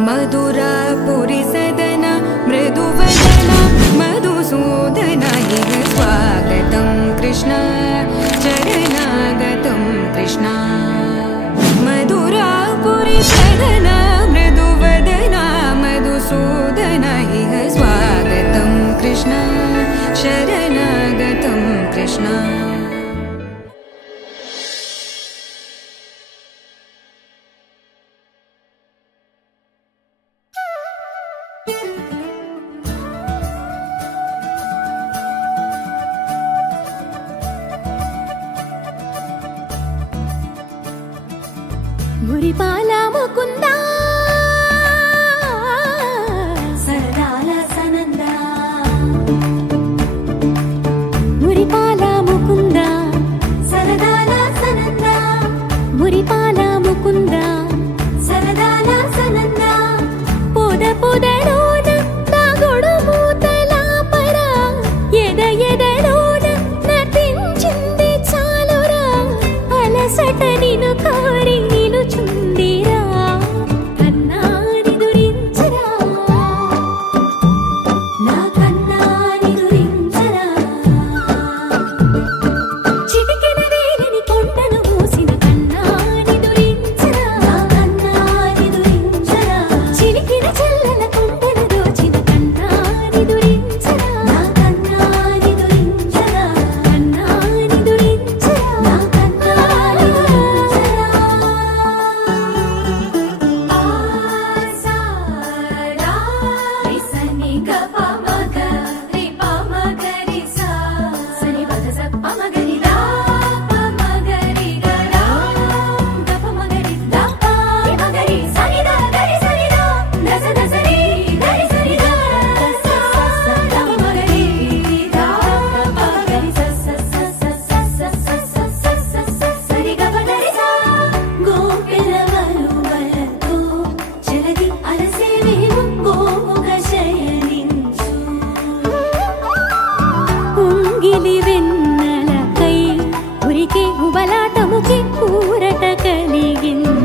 मधुरापुरी सदन मृदुवदन मधुसूदन इह स्वागतं कृष्ण चरणागतं कृष्ण मधुरापुरी सदन मृदुवदन मधुसूदन इह स्वागतं कृष्ण शरणागतं कृष्ण మురిపాలా ముకుందా సరదాల సనందా మురిపాలా ముకుందా సరదాల సనందా మురిపాలా ముకుందా సరదాల సనందా పొద పొదలోన తాగుడు మూతలా పరా ఎద ఎదలోన నటించింది చాలురా అలసట నిన్ను కోరి చుందిరా కన్నాని దురించరా నా కన్నాని దురించరా చిటికెన వేలిని కొండను మూసిన కన్నాని దురించరా నా కన్నాని దురించరా చిలికిన చెల్లెల కొండను దోచిన కన్నాని దురించరా నా కన్నాని దురించరా కన్నాని దురించరా నా కన్నాని వెన్నెలకై ఉరికి ఉబలాటముకి ఊరట కలిగింది